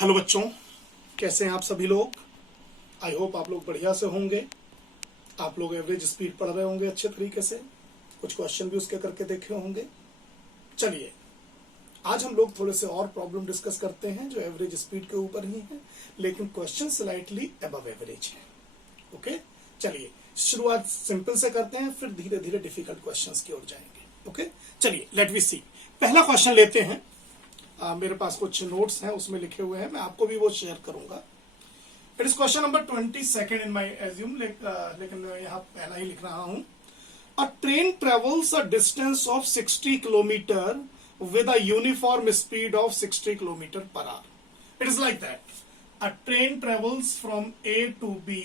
Hello बच्चों, कैसे हैं आप सभी लोग। आई होप आप लोग बढ़िया से होंगे। आप लोग एवरेज स्पीड पढ़ रहे होंगे अच्छे तरीके से, कुछ क्वेश्चन भी उसके करके देखे होंगे। चलिए, आज हम लोग थोड़े से और प्रॉब्लम डिस्कस करते हैं जो एवरेज स्पीड के ऊपर ही है, लेकिन क्वेश्चन स्लाइटली अबव एवरेज है। ओके, चलिए शुरुआत सिंपल से करते हैं, फिर धीरे धीरे डिफिकल्ट क्वेश्चंस की ओर जाएंगे। ओके, चलिए लेट वी सी। पहला क्वेश्चन लेते हैं। मेरे पास कुछ नोट्स हैं, उसमें लिखे हुए हैं, मैं आपको भी वो शेयर करूंगा। It is question number 22 in my assume, लेकिन यहाँ पहला ही लिख रहा हूं। अ train travels a distance of 60 kilometre with a uniform speed of 60 kilometer per hour. It is like that. A train travels from A to B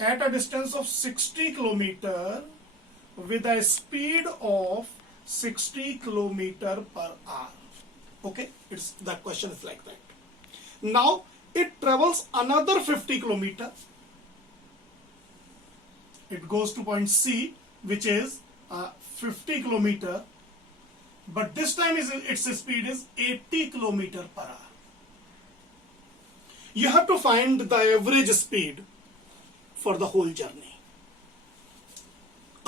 at a distance of 60 kilometer with a speed of 60 kilometer per hour. Okay, the question is like that. Now it travels another 50 kilometer. It goes to point C, which is 50 kilometer, but this time its speed is 80 kilometer per hour. You have to find the average speed for the whole journey.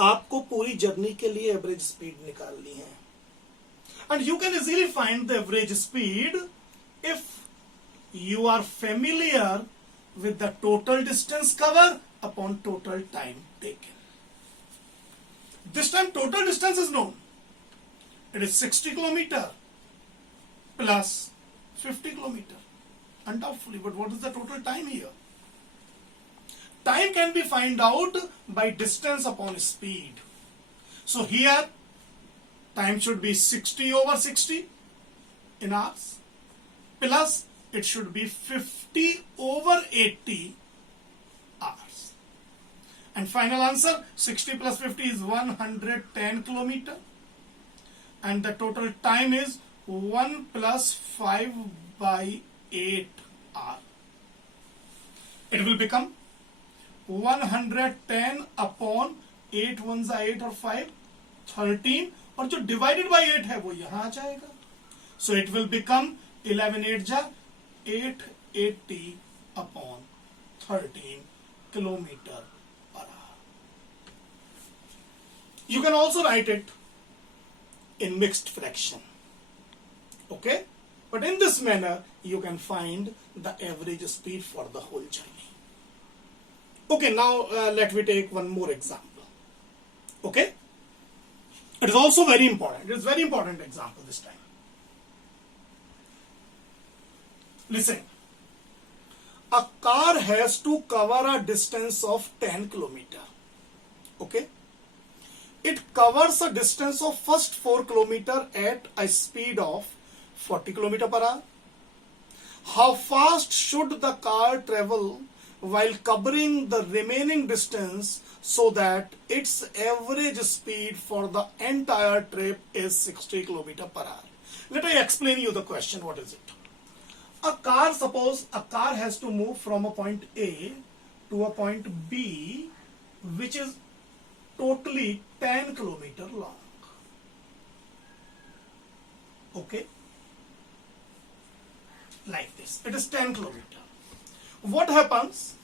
आपको पूरी journey के लिए average speed निकालनी है, and you can easily find the average speed if you are familiar with the total distance covered upon total time taken. This time total distance is known. It is 60 kilometer plus 50 kilometer, undoubtedly. But what is the total time here? Time can be found out by distance upon speed. So here time should be 60 over 60 in hours, plus it should be 50 over 80 hours. And final answer, 60 plus 50 is 110 kilometer. And the total time is 1 plus 5 by 8 hour. It will become 110 upon 8 ones are 8 और 5 13, और जो divided by 8 है वो यहाँ आ जाएगा. So it will become 11 8 जा 880 upon 13 kilometer per hour. You can also write it in mixed fraction. Okay, but in this manner you can find the average speed for the whole journey. Okay, now let me take one more example. Okay, it is also very important. It is very important example this time. Listen, a car has to cover a distance of 10 kilometer. Okay, it covers a distance of first 4 kilometer at a speed of 40 kilometer per hour. How fast should the car travel while covering the remaining distance so that its average speed for the entire trip is 60 kilometer per hour? Let me explain you the question. What is it? Suppose a car has to move from a point A to a point B, which is totally 10 kilometer long. Okay, like this. It is 10 kilometer. What happens?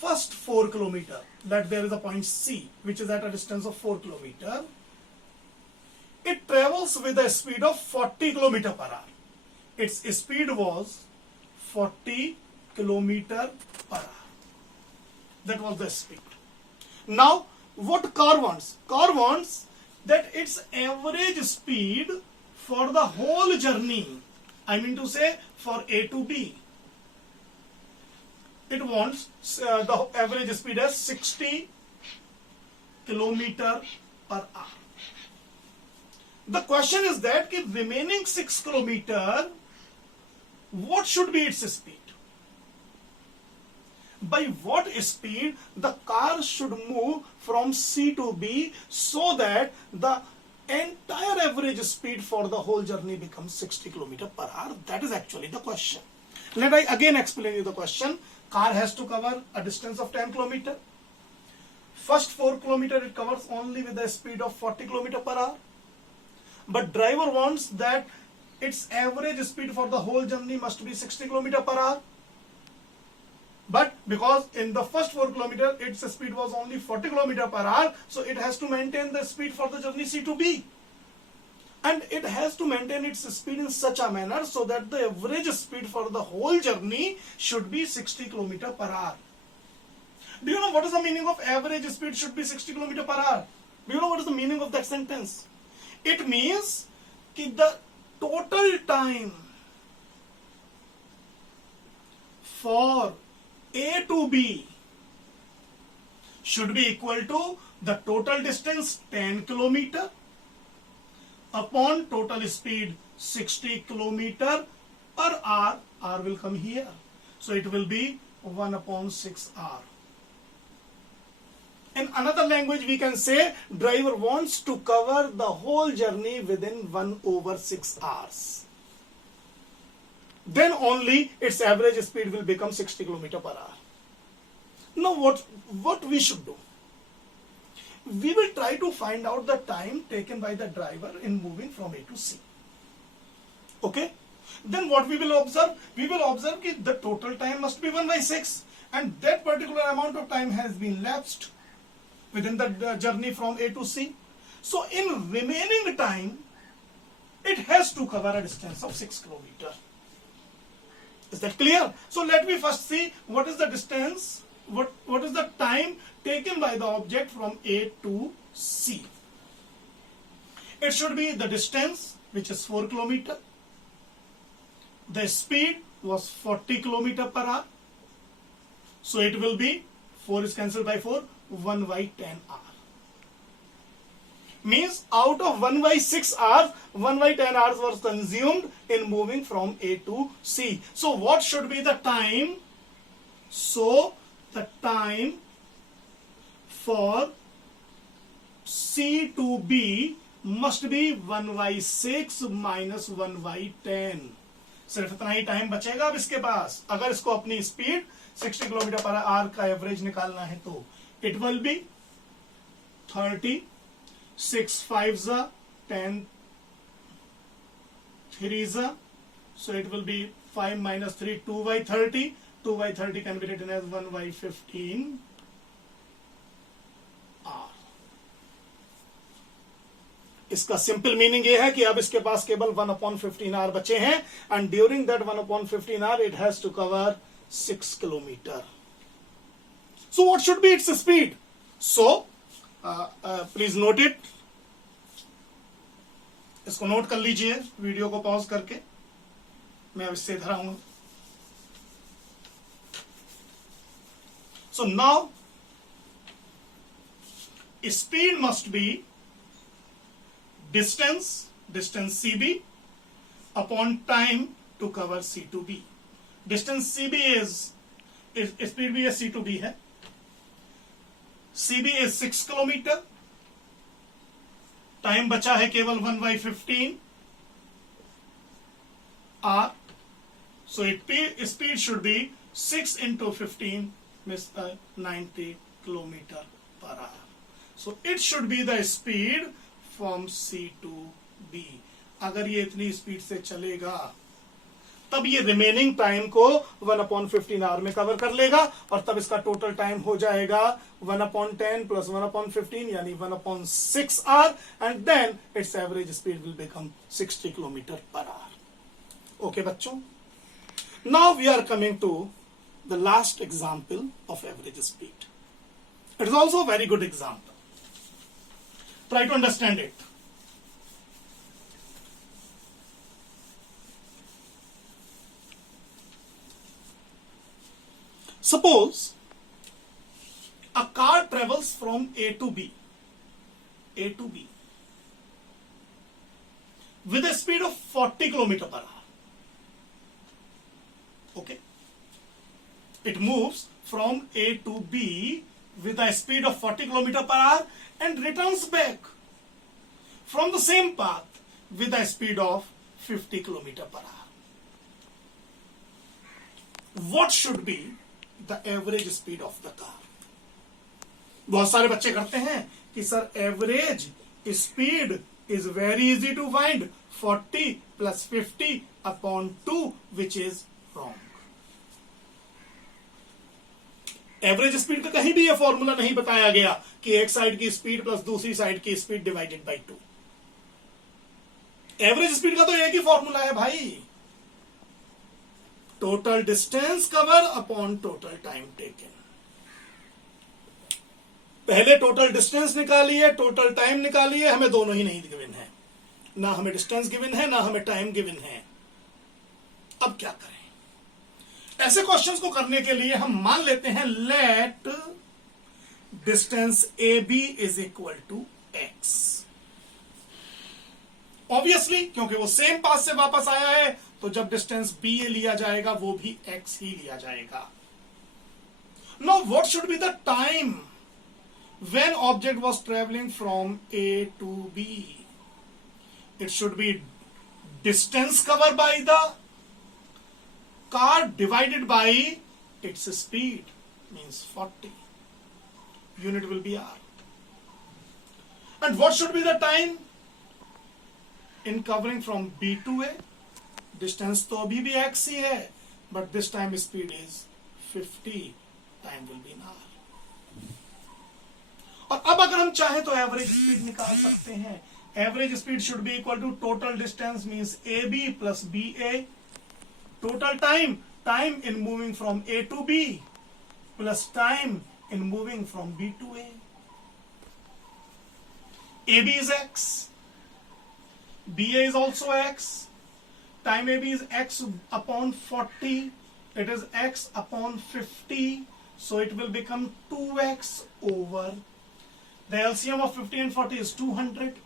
First 4 kilometer, that there is a point C, which is at a distance of 4 kilometer. It travels with a speed of 40 kilometer per hour. Its speed was 40 kilometer per hour. That was the speed. Now, what car wants? Car wants that its average speed for the whole journey, I mean to say for A to B, it wants the average speed as 60 kilometer per hour. The question is that remaining 6 kilometer, what should be its speed? By what speed the car should move from C to B so that the entire average speed for the whole journey becomes 60 km per hour? That is actually the question. Let I again explain you the question. Car has to cover a distance of 10 km. First 4 km it covers only with a speed of 40 km per hour. But driver wants that its average speed for the whole journey must be 60 km per hour. But because in the first 4 km its speed was only 40 km per hour, so it has to maintain the speed for the journey C to B. And it has to maintain its speed in such a manner so that the average speed for the whole journey should be 60 km per hour. Do you know what is the meaning of average speed should be 60 km per hour? Do you know what is the meaning of that sentence? It means that the total time for A to B should be equal to the total distance 10 km upon total speed 60 km per hour. R will come here. So it will be 1 upon 6R. In another language, we can say driver wants to cover the whole journey within 1 over 6 hours. Then only its average speed will become 60 km per hour. Now what we should do? We will try to find out the time taken by the driver in moving from A to C. Okay? Then what we will observe? We will observe that the total time must be 1 by 6, and that particular amount of time has been lapsed within the journey from A to C. So in remaining time, it has to cover a distance of 6 km. Is that clear? So let me first see what is the distance, what is the time taken by the object from A to C. It should be the distance, which is 4 km. The speed was 40 km per hour. So it will be 4 is cancelled by 4, 1 by 10R. Means out of 1 by 6 hours, 1 by 10 hours was consumed in moving from A to C. So what should be the time? So the time for C to B must be 1 by 6 minus 1 by 10. सिर्फ इतना ही time बचेगा अब इसके पास, अगर इसको अपनी speed 60 kilometre per our का average निकालना है तो it will be 30, 6 5s are 10, 3s are, so it will be 5 minus 3, 2 by 30. 2 by 30 can be written as 1 by 15 R. इसका सिंपल मीनिंग ये है कि अब इसके पास केवल 1 upon 15 R बचे हैं, and during that 1 upon 15 R it has to cover 6 kilometer. So what should be its speed? So please note it. इसको नोट कर लीजिए वीडियो को पॉज करके, मैं अब इससे इधर आऊंगा. So now speed must be distance CB upon time to cover C to B. Distance CB is speed भी है, C to B है. CB is 6 किलोमीटर, टाइम बचा है केवल 1 by 15 R. So speed should be 6 into 15 means 90 kilometer per hour. So it should be the speed from C to B. अगर ये इतनी speed से चलेगा तब ये रिमेनिंग टाइम को 1 upon 15 आवर में कवर कर लेगा, और तब इसका टोटल टाइम हो जाएगा 1 upon 10 plus 1 upon 15 यानी 1 upon 6 hour, and then its average speed will become 60 kilometre per hour. Okay बच्चों, now we are coming to the last example of average speed. It is also very good example. Try to understand it. Suppose a car travels from A to B with a speed of 40 km per hour. Okay. It moves from A to B with a speed of 40 km per hour and returns back from the same path with a speed of 50 km per hour. What should be the average speed of the car? बहुत सारे बच्चे करते हैं कि sir average speed is very easy to find. 40 plus 50 upon 2, which is wrong. Average speed का कहीं भी यह फॉर्मूला नहीं बताया गया कि एक साइड की स्पीड प्लस दूसरी साइड की speed divided by 2. Average speed का तो एक ही फॉर्मूला है भाई, total distance cover upon total time taken. पहले टोटल डिस्टेंस निकालिए, टोटल टाइम निकालिए. हमें दोनों ही नहीं गिवन है, ना हमें डिस्टेंस गिवन है, ना हमें टाइम गिवन है. अब क्या करें? ऐसे क्वेश्चंस को करने के लिए हम मान लेते हैं let distance A B is equal to X. Obviously क्योंकि वो सेम पाथ से वापस आया है, तो जब डिस्टेंस बी ए लिया जाएगा वो भी एक्स ही लिया जाएगा. Now what should be the time when object was traveling from A to B? It should be distance covered by the car divided by its speed, means 40. Unit will be R. And what should be the time in covering from B to A? Distance तो अभी भी x ही है, but this time speed is 50. Time will be in R. और अब अगर हम चाहें तो एवरेज स्पीड निकाल सकते हैं. Average speed should be equal to total distance means A B plus B A. Total time, time in moving from A to B plus time in moving from B to A. A B is X, B A is also X. Time A B is X upon 40. It is X upon 50. So it will become 2x over. The LCM of 50 and 40 is 200.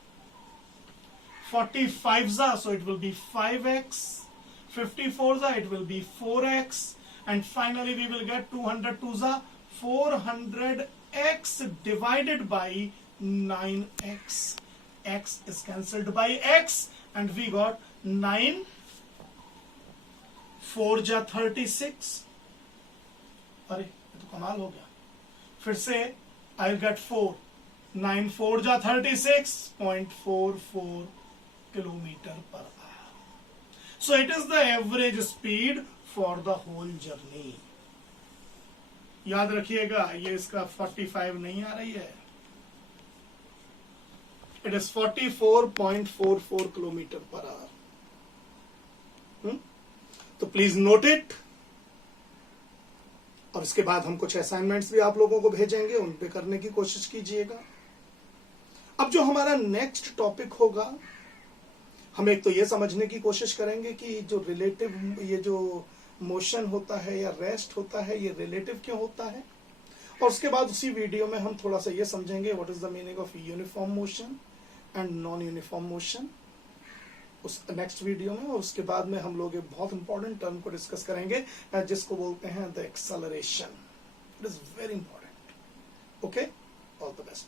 45 za, so it will be 5x. 54 za, it will be 4x. And finally we will get 202 za, 400x divided by 9x. X is cancelled by x and we got 9. 4 जा 36. अरे ये तो कमाल हो गया. फिर से I'll get 4. 9 4 जा 36.44 kilometre per our. So it is the average speed for the whole journey. याद रखिएगा ये इसका 45 नहीं आ रही है, it is 44.44 kilometre per our. तो प्लीज नोट इट. और इसके बाद हम कुछ असाइनमेंट्स भी आप लोगों को भेजेंगे, उन पे करने की कोशिश कीजिएगा. अब जो हमारा नेक्स्ट टॉपिक होगा, हम एक तो ये समझने की कोशिश करेंगे कि जो रिलेटिव, ये जो मोशन होता है या रेस्ट होता है, ये रिलेटिव क्यों होता है. और उसके बाद उसी वीडियो में हम थोड़ा सा ये समझेंगे what is the meaning of uniform motion and non uniform motion उस नेक्स्ट वीडियो में. और उसके बाद में हम लोग एक बहुत इंपॉर्टेंट टर्म को डिस्कस करेंगे जिसको बोलते हैं the acceleration. It is very important. Okay, all the best.